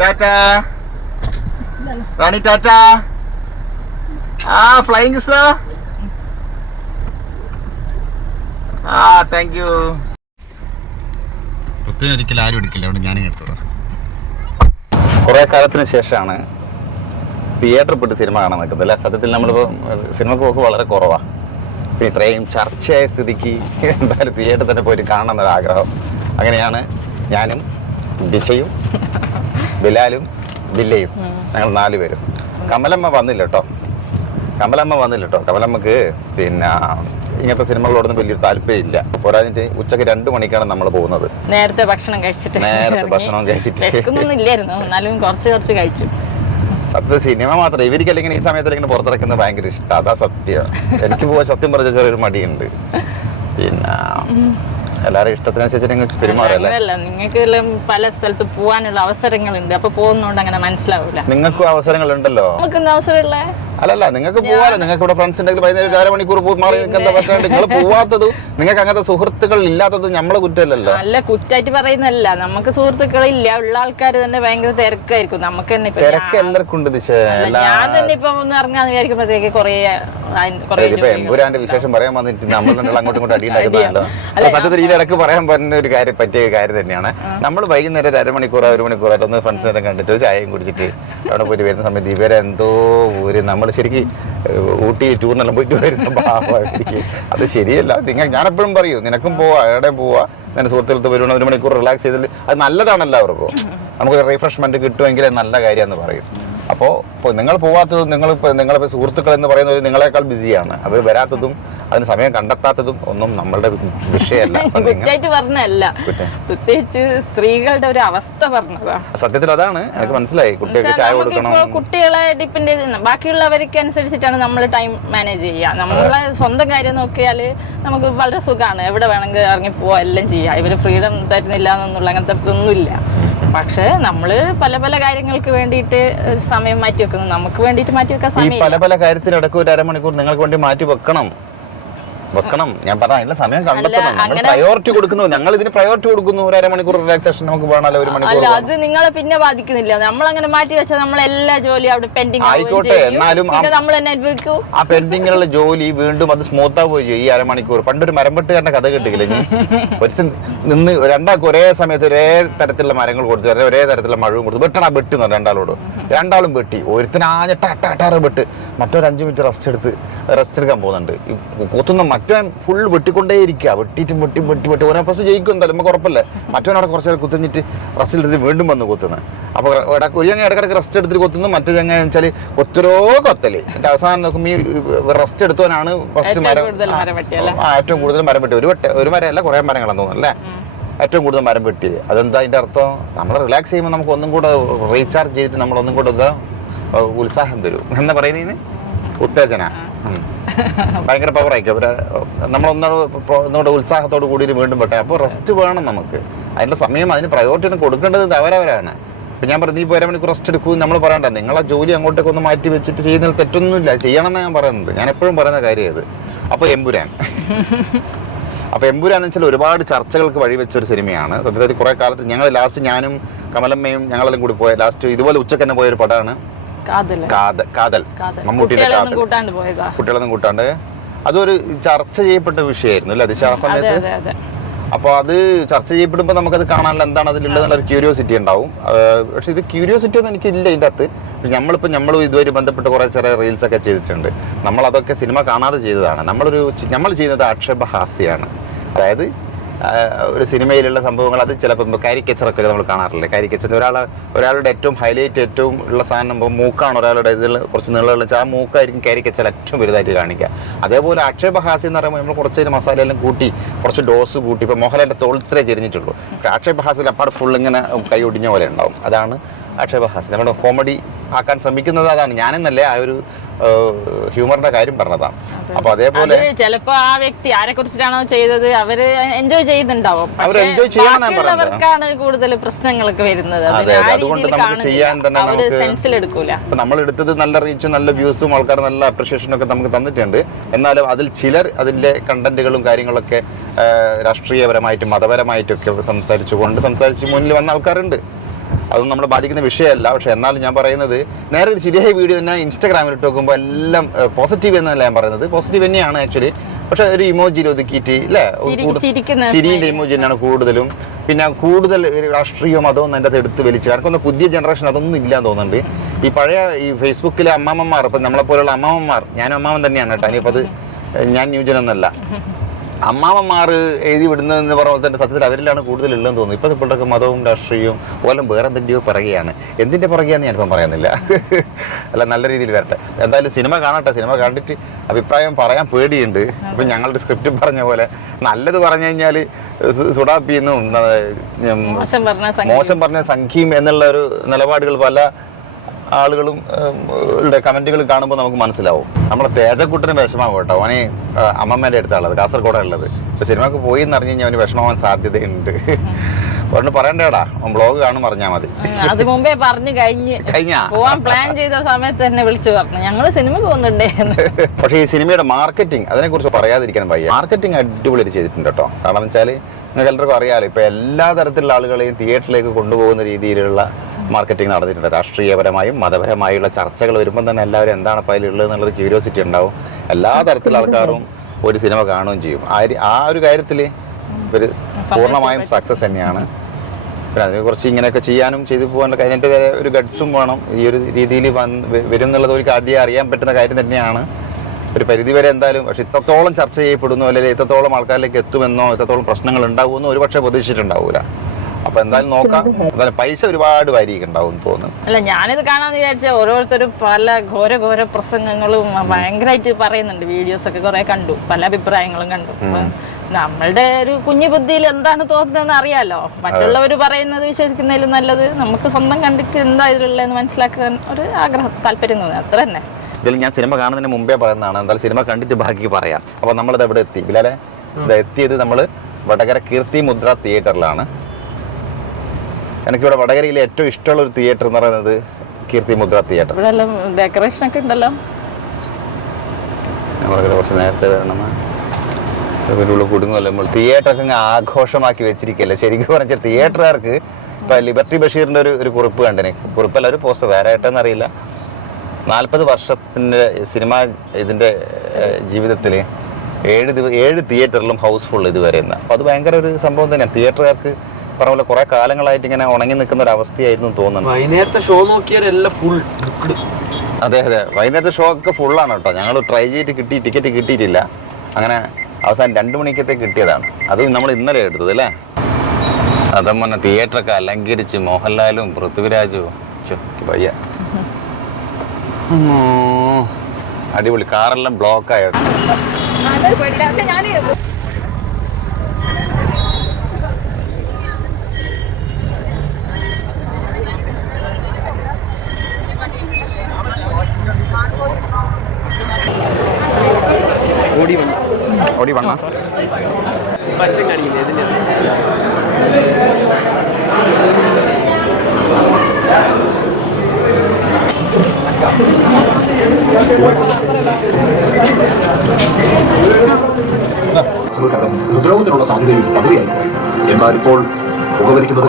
Tata Rani, Tata. Flying sir. Thank you. പ്രത്യേകം ഒരിക്കലും ആരും എടുക്കില്ല, അവിടെ ഞാനും എടുത്തത്. കുറേ കാലത്തിന് ശേഷമാണ് തിയേറ്ററിൽ പോയിട്ട് സിനിമ കാണാൻ നിൽക്കുന്നത് അല്ലേ. സത്യത്തിൽ നമ്മളിപ്പോൾ സിനിമക്ക് പോക്ക് വളരെ കുറവാണ്. പിന്നെ ഇത്രയും ചർച്ചയായ സ്ഥിതിക്ക് എന്തായാലും തിയേറ്ററിൽ തന്നെ പോയിട്ട് കാണണം എന്നൊരാഗ്രഹം. അങ്ങനെയാണ് ഞാനും ദിശയും ബിലാലും ബില്ലയും ഞങ്ങൾ 4 പേരും. കമലമ്മ വന്നില്ല കേട്ടോ. കമലമ്മക്ക് പിന്നെ ഇങ്ങനത്തെ സിനിമകളോടൊന്നും വലിയൊരു താല്പര്യമില്ല. പോരാഞ്ഞിട്ട് ഉച്ചക്ക് 2 മണിക്കാണ് നമ്മൾ പോകുന്നത്. നേരത്തെ ഭക്ഷണം കഴിച്ചിട്ട് കുറച്ച് കഴിച്ചു. സത്യം സിനിമ മാത്രം ഇവർക്ക് അല്ലെങ്കിൽ ഈ സമയത്ത് ഇങ്ങനെ പുറത്തിറക്കുന്നത് ഭയങ്കര ഇഷ്ടം. അതാ സത്യം. എനിക്ക് പോകാൻ സത്യം പറഞ്ഞ ചെറിയൊരു മടിയുണ്ട്. പിന്നെ എല്ലാവരും ഇഷ്ടത്തിനനുസരിച്ച് പെരുമാറല്ലേ. നിങ്ങൾക്ക് പല സ്ഥലത്ത് പോകാനുള്ള അവസരങ്ങളുണ്ട്. അപ്പൊ പോകുന്നോണ്ട് അങ്ങനെ മനസ്സിലാവൂല. നിങ്ങൾക്കും അവസരങ്ങൾ ഉണ്ടല്ലോ. നമുക്കൊന്നും അവസരമില്ല. അല്ലല്ല, നിങ്ങൾക്ക് പോവാലോ. നിങ്ങൾക്ക് ഇവിടെ ഫ്രണ്ട്സ് ഉണ്ടെങ്കിൽ വൈകുന്നേരം 1/2 മണിക്കൂർ മാറി നിൽക്കാൻ പറ്റാണ്ട് നിങ്ങൾ പോവാത്തതും നിങ്ങൾക്ക് അങ്ങനത്തെ സുഹൃത്തുക്കൾ ഇല്ലാത്തതും നമ്മളെ കുറ്റമല്ലല്ലോ. നല്ല കുറ്റായിട്ട് പറയുന്നല്ല. നമുക്ക് സുഹൃത്തുക്കളില്ല. ഉള്ള ആൾക്കാർ തന്നെ ഭയങ്കര തിരക്കായിരിക്കും. നമുക്ക് തന്നെ തിരക്ക് എല്ലാവർക്കും ഉണ്ട്. ദിശ ഞാൻ തന്നെ ഇപ്പൊ ഒന്ന് ഇറങ്ങാന്ന് വിചാരിക്കുമ്പോഴത്തേക്ക് എമ്പുരാന്റെ വിശേഷം പറയാൻ വന്നിട്ട് നമ്മൾ അങ്ങോട്ടും ഇങ്ങോട്ടും അടിയുണ്ടാക്കുന്നതല്ലോ. സത്യത്തിൽ ഈ ഇടക്ക് പറയാൻ പറ്റിയ കാര്യം തന്നെയാണ്. നമ്മൾ വൈകുന്നേരം 1/2 മണിക്കൂർ 1 മണിക്കൂറായിട്ട് ഒന്ന് ഫ്രണ്ട്സിനെ കണ്ടിട്ട് ചായയും കുടിച്ചിട്ട് അവിടെ പോയിട്ട് വരുന്ന സമയത്ത് ഇവരെന്തോ നമ്മൾ ശരിക്കും ഊട്ടി ടൂറിനെല്ലാം പോയിട്ട് വരുന്ന ഭാവമായിരിക്കും. അത് ശരിയല്ല. ഞാനെപ്പോഴും പറയൂ, നിനക്കും പോവാ, എവിടെയും പോവാ, നിന്റെ സുഹൃത്തുക്കൾക്ക് വരുന്ന 1 മണിക്കൂർ റിലാക്സ് ചെയ്തിൽ അത് നല്ലതാണ്. എല്ലാവർക്കും നമുക്ക് റിഫ്രഷ്മെന്റ് കിട്ടുമെങ്കിൽ നല്ല കാര്യമെന്ന് പറയും. അപ്പോൾ നിങ്ങൾ പോവാത്തതും നിങ്ങളിപ്പോൾ സുഹൃത്തുക്കൾ എന്ന് പറയുന്നത് നിങ്ങളെക്കാൾ ബിസിയാണ്. അവർ വരാത്തതും അതിന് സമയം കണ്ടെത്താത്തതും ഒന്നും നമ്മളുടെ വിഷയമല്ല. പ്രത്യേകിച്ച് സ്ത്രീകളുടെ ഒരു അവസ്ഥ പറഞ്ഞതാ. സത്യത്തിൽ അതാണ് എനിക്ക് മനസ്സിലായി. കുട്ടികൾക്ക് ചായ കൊടുക്കണം. കുട്ടികളെ ഡിപ്പെൻഡ് ചെയ്ത് ബാക്കിയുള്ളവർക്ക് അനുസരിച്ചിട്ടാണ് നമ്മൾ ടൈം മാനേജ് ചെയ്യുക. നമ്മളെ സ്വന്തം കാര്യം നോക്കിയാൽ നമുക്ക് വളരെ സുഖമാണ്. എവിടെ വേണമെങ്കിൽ ഇറങ്ങി പോവാ, എല്ലാം ചെയ്യാം. ഇവര് ഫ്രീഡം തരുന്നില്ല എന്നുള്ള അങ്ങനത്തെ ഒന്നുമില്ല. പക്ഷെ നമ്മള് പല പല കാര്യങ്ങൾക്ക് വേണ്ടിയിട്ട് സമയം മാറ്റി വെക്കുന്നു. നമുക്ക് വേണ്ടിയിട്ട് മാറ്റി വെക്കാൻ സമയം പല കാര്യത്തിനിടയ്ക്ക് 1/2 മണിക്കൂർ നിങ്ങൾക്ക് വേണ്ടി മാറ്റി വെക്കണം. ഞാൻ പറഞ്ഞ അതിനുള്ള സമയം കണ്ടെത്തണം. നമ്മൾ പ്രയോറിറ്റി കൊടുക്കുന്നു. ഞങ്ങൾ ഇതിന് പ്രയോറിറ്റി കൊടുക്കുന്നു. 1/2 മണിക്കൂർ റിലാക്സേഷൻ നമുക്ക് വേണമല്ലോ. 1 മണിക്കൂർ അത് നിങ്ങളെ പിന്നെ ബാധിക്കുന്നില്ല. നമ്മൾ അങ്ങനെ മാറ്റി വെച്ചാൽ നമ്മൾ എല്ലാ ജോലിയും അവിടെ പെൻഡിങ് ആയിക്കോട്ടെ. എന്നാലും നമ്മൾ തന്നെ അനുഭവിക്കും. ആ പെൻഡിങ്ങിലുള്ള ജോലി വീണ്ടും അത് സ്മൂത്ത് ആവുകയും ചെയ്യും. ഈ 1/2 മണിക്കൂർ പണ്ടൊരു മരംവെട്ടുകാരന്റെ കഥ കേട്ടില്ല. നിന്ന് രണ്ടാൾക്കും ഒരേ സമയത്ത് ഒരേ തരത്തിലുള്ള മരങ്ങൾ കൊടുത്ത് ഒരേ തരത്തിലുള്ള മഴവും കൊടുത്ത് വെട്ടണം രണ്ടാളും വെട്ടി. ഒരുത്തനാഞ്ഞിട്ടാറ് വെട്ട്, മറ്റൊരു 5 മിനിറ്റ് റെസ്റ്റ് എടുക്കാൻ പോകുന്നുണ്ട്. കൊത്തുന്ന മറ്റവൻ ഫുൾ വെട്ടിക്കൊണ്ടേയിരിക്കുക. വെട്ടി ഓരോ ഫസ്റ്റ് ജയിക്കും. എന്തായാലും നമുക്ക് ഉറപ്പല്ലേ. മറ്റവൻ അവിടെ കുറച്ച് നേരം കുത്തിഞ്ഞിട്ട് റെസ്റ്റ് എടുത്ത് വീണ്ടും വന്ന് കൊത്തുന്നത്. അപ്പോൾ ഒരു ചങ്ങ ഇടക്കിടക്ക് റെസ്റ്റ് എടുത്തിട്ട് കൊത്തുന്നു. മറ്റു ചങ്ങ വെച്ചാൽ കൊത്തല്. എന്നിട്ട് അവസാനം നോക്കുമ്പോൾ ഈ റെസ്റ്റ് എടുത്തവനാണ് ഫസ്റ്റ് മരം ഏറ്റവും കൂടുതൽ മരം വെട്ടി. ഒരു മരമല്ല, കുറേ മരങ്ങളാന്ന് തോന്നുന്നു അല്ലേ. ഏറ്റവും കൂടുതൽ മരം വെട്ടി. അതെന്താ അതിൻ്റെ അർത്ഥം? നമ്മൾ റിലാക്സ് ചെയ്യുമ്പോൾ നമുക്ക് ഒന്നും കൂടെ റീചാർജ് ചെയ്തിട്ട് നമ്മൾ ഒന്നും കൂടെ ഉത്സാഹം വരും. എന്താ പറയുന്നത്? ഉത്തേജന ഭയങ്കര പവർ ആയിരിക്കും. നമ്മളൊന്നുകൂടെ ഉത്സാഹത്തോട് കൂടി വീണ്ടും പെട്ടെ. അപ്പോൾ റെസ്റ്റ് വേണം നമുക്ക്. അതിൻ്റെ സമയം അതിന് പ്രയോറിറ്റി കൊടുക്കേണ്ടത് അവരവരാണ്. ഇപ്പം ഞാൻ പറഞ്ഞു, നീ 1/2 മണിക്കൂർ റെസ്റ്റ് എടുക്കും നമ്മൾ പറയണ്ട. നിങ്ങളെ ജോലി അങ്ങോട്ടേക്ക് ഒന്ന് മാറ്റി വെച്ചിട്ട് ചെയ്യുന്നതിൽ തെറ്റൊന്നുമില്ല. ചെയ്യണമെന്നാണ് ഞാൻ പറയുന്നത്. ഞാൻ എപ്പോഴും പറയുന്ന കാര്യം അത്. അപ്പോൾ എമ്പുരാൻ എന്ന് വെച്ചാൽ ഒരുപാട് ചർച്ചകൾക്ക് വഴിവെച്ചൊരു സിനിമയാണ്. സത്യത്തിൽ കുറേ കാലത്ത് ഞങ്ങൾ ലാസ്റ്റ് ഞാനും കമലമ്മയും ഞങ്ങളെല്ലാം കൂടി പോയ ലാസ്റ്റ് ഇതുപോലെ ഉച്ചക്ക് തന്നെ പോയൊരു പടമാണ് കാതൽ. മമ്മൂട്ടിയുടെ കുട്ടികളൊന്നും കൂട്ടാണ്ട്. അതൊരു ചർച്ച ചെയ്യപ്പെട്ട വിഷയമായിരുന്നു അല്ലേ ദിശ ആ സമയത്ത്. അപ്പോൾ അത് ചർച്ച ചെയ്യപ്പെടുമ്പോൾ നമുക്കത് കാണാനുള്ള എന്താണ് അതിലുള്ളതെന്നുള്ളൊരു ക്യൂരിയോസിറ്റി ഉണ്ടാവും. പക്ഷേ ഇത് ക്യൂരിയോസിറ്റി ഒന്നും എനിക്കില്ല ഇതിൻ്റെ അകത്ത്. നമ്മളും ഇതുവരെ ബന്ധപ്പെട്ട് കുറേ ചെറിയ റീൽസൊക്കെ ചെയ്തിട്ടുണ്ട്. നമ്മളതൊക്കെ സിനിമ കാണാതെ ചെയ്തതാണ്. നമ്മൾ ചെയ്യുന്നത് ആക്ഷേപഹാസ്യമാണ്. അതായത് ഒരു സിനിമയിലുള്ള സംഭവങ്ങൾ അത് ചിലപ്പോൾ കാരിക്കേച്ചറൊക്കെ നമ്മൾ കാണാറില്ലേ. കാരിക്കേച്ചർ ഒരാളുടെ ഏറ്റവും ഹൈലൈറ്റ് ഏറ്റവും ഉള്ള സാധനം മൂക്കാണ്. ഒരാളുടെ ഇതിൽ കുറച്ച് നീളമുള്ള ആ മൂക്കായിരിക്കും കാരിക്കേച്ചർ ഏറ്റവും വലുതായിട്ട് കാണിക്കുക. അതേപോലെ ആക്ഷേപഹാസ്യം എന്ന് പറയുമ്പോൾ നമ്മൾ കുറച്ച് മസാലയെല്ലാം കൂട്ടി കുറച്ച് ഡോസ് കൂട്ടി. ഇപ്പോൾ മോഹൻലാലിൻ്റെ തോളത്തിലേ ചെരിഞ്ഞിട്ടുള്ളൂ. ആക്ഷേപഹാസ്യത്തിൽ അപ്പാട് ഫുൾ ഇങ്ങനെ കൈ ഒടിഞ്ഞ പോലെ ഉണ്ടാവും. അതാണ് ആക്ഷേപഹാസ്യം. നമ്മുടെ കോമഡി ആക്കാൻ ശ്രമിക്കുന്നത് അതാണ്. ഞാനെന്നല്ലേ ആ ഒരു ഹ്യൂമറിന്റെ കാര്യം പറഞ്ഞതാണ്. അപ്പൊ അതേപോലെ ചിലപ്പോ ആ വ്യക്തി ആരെ കുറിച്ചിട്ടാണോ ചെയ്തത് അവര് എൻജോയ് ചെയ്യുന്നുണ്ടാവും. അവർ എൻജോയ് ചെയ്യാനാണ് കൂടുതൽ പ്രശ്നങ്ങളൊക്കെ വരുന്നത്. അതുകൊണ്ട് നമുക്ക് ചെയ്യാൻ തന്നെ നമ്മൾ എടുത്തത് നല്ല റീച്ചും നല്ല വ്യൂസും ആൾക്കാർ നല്ല അപ്രിഷിയേഷനും ഒക്കെ നമുക്ക് തന്നിട്ടുണ്ട്. എന്നാലും അതിൽ ചിലർ അതിന്റെ കണ്ടന്റുകളും കാര്യങ്ങളൊക്കെ രാഷ്ട്രീയപരമായിട്ടും മതപരമായിട്ടും ഒക്കെ സംസാരിച്ച് മുന്നിൽ വന്ന ആൾക്കാരുണ്ട്. അതൊന്നും നമ്മളെ ബാധിക്കുന്ന വിഷയമല്ല. പക്ഷെ എന്നാലും ഞാൻ പറയുന്നത് നേരെ ഒരു ശരിയായ വീഡിയോ തന്നെ ഇൻസ്റ്റാഗ്രാമിൽ ഇട്ട് നോക്കുമ്പോൾ എല്ലാം പോസിറ്റീവ് എന്നല്ല ഞാൻ പറയുന്നത്, പോസിറ്റീവ് തന്നെയാണ് ആക്ച്വലി. പക്ഷെ ഒരു ഇമോജിയിൽ ഒതുക്കിയിട്ട് അല്ലേ, ചിരിൻ്റെ ഇമോജി തന്നെയാണ് കൂടുതലും. പിന്നെ കൂടുതൽ രാഷ്ട്രീയം അതൊന്നും എൻ്റെ അത് എടുത്ത് വലിച്ച് എനിക്കൊന്ന് പുതിയ ജനറേഷൻ അതൊന്നും ഇല്ലാന്ന് തോന്നുന്നുണ്ട്. ഈ പഴയ ഈ ഫേസ്ബുക്കിലെ അമ്മാമ്മമാർ, ഇപ്പം നമ്മളെപ്പോലുള്ള അമ്മാമ്മമാർ, ഞാനും അമ്മാവൻ തന്നെയാണ് കേട്ടോ, ഇനിയിപ്പോൾ അത് ഞാൻ ന്യൂജനൊന്നല്ല, അമ്മാമ്മമാർ എഴുതി വിടുന്നതെന്ന് പറഞ്ഞാൽ തന്നെ സത്യത്തിൽ അവരിലാണ് കൂടുതൽ ഉള്ളതെന്ന് തോന്നുന്നു. ഇപ്പോൾ ഇപ്പോഴൊക്കെ മതവും രാഷ്ട്രീയവും ഓലം വേറെ എന്തിൻ്റെയോ പിറകെയാണ്. എന്തിൻ്റെ പിറകെയാന്ന് ഞാനിപ്പം പറയുന്നില്ല. അല്ല, നല്ല രീതിയിൽ വരട്ടെ. എന്തായാലും സിനിമ കാണട്ടെ. സിനിമ കണ്ടിട്ട് അഭിപ്രായം പറയാൻ പേടിയുണ്ട്. ഇപ്പം ഞങ്ങളുടെ സ്ക്രിപ്റ്റ് പറഞ്ഞ പോലെ നല്ലത് പറഞ്ഞു കഴിഞ്ഞാൽ സുഡാപ്പിന്നും മോശം പറഞ്ഞ സംഖ്യയും എന്നുള്ള ഒരു നിലപാടുകൾ പല ആളുകളും കമൻറ്റുകൾ കാണുമ്പോൾ നമുക്ക് മനസ്സിലാവും. നമ്മുടെ തേജക്കുട്ടന് വിഷമാവും കേട്ടോ. അവന് അമ്മമ്മേൻ്റെ അടുത്താണുള്ളത്, കാസർഗോഡാണ് ഉള്ളത്. ഇപ്പോൾ സിനിമക്ക് പോയി എന്ന് അറിഞ്ഞു കഴിഞ്ഞാൽ അവന് വിഷമാവാൻ സാധ്യതയുണ്ട്. പറഞ്ഞു പറയണ്ടേടാ, ബ്ലോഗ് കാണും പറഞ്ഞാൽ മതി. അത് മുമ്പേ പറഞ്ഞു കഴിഞ്ഞാ പോവാൻ പ്ലാൻ ചെയ്ത സമയത്ത് തന്നെ വിളിച്ചു പറഞ്ഞു ഞങ്ങൾ സിനിമ പോകുന്നുണ്ടേ. പക്ഷേ ഈ സിനിമയുടെ മാർക്കറ്റിംഗ്, അതിനെക്കുറിച്ച് പറയാതിരിക്കാൻ വയ്യ. മാർക്കറ്റിംഗ് അടിപൊളിയായിട്ട് ചെയ്തിട്ടുണ്ട് കേട്ടോ. കാരണം എന്ന് വെച്ചാൽ നിങ്ങൾക്ക് എല്ലാവർക്കും അറിയാമല്ലോ, ഇപ്പോൾ എല്ലാ തരത്തിലുള്ള ആളുകളെയും തിയേറ്ററിലേക്ക് കൊണ്ടുപോകുന്ന രീതിയിലുള്ള മാർക്കറ്റിംഗ് നടന്നിട്ടുണ്ട്. രാഷ്ട്രീയപരമായും മതപരമായുള്ള ചർച്ചകൾ വരുമ്പം തന്നെ എല്ലാവരും എന്താണ് അപ്പോൾ അതിലുള്ളത് എന്നുള്ളൊരു ക്യൂരിയോസിറ്റി ഉണ്ടാവും. എല്ലാ തരത്തിലുള്ള ആൾക്കാരും ഒരു സിനിമ കാണുകയും ചെയ്യും. ആ ഒരു കാര്യത്തിൽ ഒരു പൂർണ്ണമായും സക്സസ് തന്നെയാണ്. പിന്നെ അതിനെ കുറച്ച് ഇങ്ങനെയൊക്കെ ചെയ്യാനും ചെയ്തു പോകാൻ അതിൻ്റെ ഒരു ഗഡ്സും വേണം. ഈ ഒരു രീതിയിൽ വരും എന്നുള്ളത് ഒരു ആദ്യം അറിയാൻ പറ്റുന്ന കാര്യം തന്നെയാണ് ഒരു പരിധിവരെ എന്തായാലും. പക്ഷെ ഇത്രത്തോളം ചർച്ച ചെയ്യപ്പെടുന്നു, അല്ലെങ്കിൽ ഇത്രത്തോളം ആൾക്കാരിലേക്ക് എത്തുമെന്നോ ഇത്രത്തോളം പ്രശ്നങ്ങൾ ഉണ്ടാകുമെന്നോ ഒരു പക്ഷേ പ്രതീക്ഷിച്ചിട്ടുണ്ടാവില്ല. അപ്പൊ എന്തായാലും നോക്കാം. എന്തായാലും പൈസ ഒരുപാട് വരികയുണ്ടാവും തോന്നുന്നു. അല്ല, ഞാനിത് കാണാന്ന് വിചാരിച്ച ഓരോരുത്തരും പല ഘോര പ്രസംഗങ്ങളും ഭയങ്കരമായിട്ട് പറയുന്നുണ്ട്. വീഡിയോസ് ഒക്കെ കുറെ കണ്ടു, പല അഭിപ്രായങ്ങളും കണ്ടു. നമ്മളുടെ ഒരു കുഞ്ഞു ബുദ്ധിയിൽ എന്താണ് തോന്നുന്നതെന്ന് അറിയാലോ. മറ്റുള്ളവർ പറയുന്നത് വിശ്വസിക്കുന്നതിലും നല്ലത് നമുക്ക് സ്വന്തം കണ്ടിട്ട് എന്താ ഇതിലുള്ളതെന്ന് മനസ്സിലാക്കാൻ ഒരു ആഗ്രഹം, താല്പര്യം തോന്നുന്നു, അത്ര തന്നെ. ഇതിൽ ഞാൻ സിനിമ കാണുന്നതിന് മുമ്പേ പറയുന്നതാണ്. എന്തായാലും സിനിമ കണ്ടിട്ട് ബാക്കി പറയാം. അപ്പോൾ നമ്മളിത് എവിടെ എത്തി ബിലാലെ? ഇത് എത്തിയത് നമ്മൾ വടകര കീർത്തി മുദ്ര തിയേറ്ററിലാണ്. എനിക്കിവിടെ വടകരയിലെ ഏറ്റവും ഇഷ്ടമുള്ള ഒരു തിയേറ്റർ എന്ന് പറയുന്നത് കീർത്തി മുദ്ര തിയേറ്റർ. ഡെക്കറേഷൻ ഒക്കെ ഉണ്ടല്ലോ. നമ്മളൊക്കെ കുറച്ച് നേരത്തെ വരണം, ഇവരുള്ള കുടുങ്ങുമല്ലോ. നമ്മൾ തിയേറ്ററൊക്കെ അങ്ങ് ആഘോഷമാക്കി വെച്ചിരിക്കുകയല്ലേ. ശരിക്കും പറഞ്ഞാൽ തിയേറ്ററുകാർക്ക് ഇപ്പം ലിബർട്ടി ബഷീറിൻ്റെ ഒരു കുറിപ്പ് കണ്ടിന്, കുറിപ്പല്ല ഒരു പോസ്റ്റ്, വേറെ ആയിട്ടെന്ന് അറിയില്ല. 40 വർഷത്തിൻ്റെ സിനിമ ഇതിൻ്റെ ജീവിതത്തിൽ 7 തിയേറ്ററിലും ഹൗസ്ഫുൾ ഇതുവരെ എന്ന്. അപ്പോൾ അത് ഭയങ്കര ഒരു സംഭവം തന്നെയാണ്. തിയേറ്ററുകാർക്ക് പറഞ്ഞ പോലെ കുറെ കാലങ്ങളായിട്ട് ഇങ്ങനെ ഉണങ്ങി നിൽക്കുന്ന ഒരു അവസ്ഥയായിരുന്നു തോന്നുന്നു. വൈകുന്നേരത്തെ ഷോ നോക്കിയാൽ എല്ലാം ഫുൾ. അതെ, വൈകുന്നേരത്തെ ഷോ ഒക്കെ ഫുള്ളാണ് കേട്ടോ. ഞങ്ങൾ ട്രൈ ചെയ്തിട്ട് ടിക്കറ്റ് കിട്ടിയിട്ടില്ല. അങ്ങനെ അവസാനം 2 മണിക്കത്തേക്ക് കിട്ടിയതാണ്. അതും നമ്മൾ ഇന്നലെ എടുത്തത് അല്ലേ. അതും പറഞ്ഞ തിയേറ്ററൊക്കെ അലങ്കരിച്ച് മോഹൻലാലും പൃഥ്വിരാജും വയ്യ, അടിപൊളി. കാറെല്ലാം ബ്ലോക്ക് ആയിട്ട്. ഓടി വണ്ണ പരസ്യം കാണിക്കില്ലേ ഇതിൻ്റെ? ഹൃദ്രോഗത്തിനുള്ള സാധ്യതയും പകുതിയായി. എന്നാൽ ഇപ്പോൾ പുകവലിക്കുന്നത്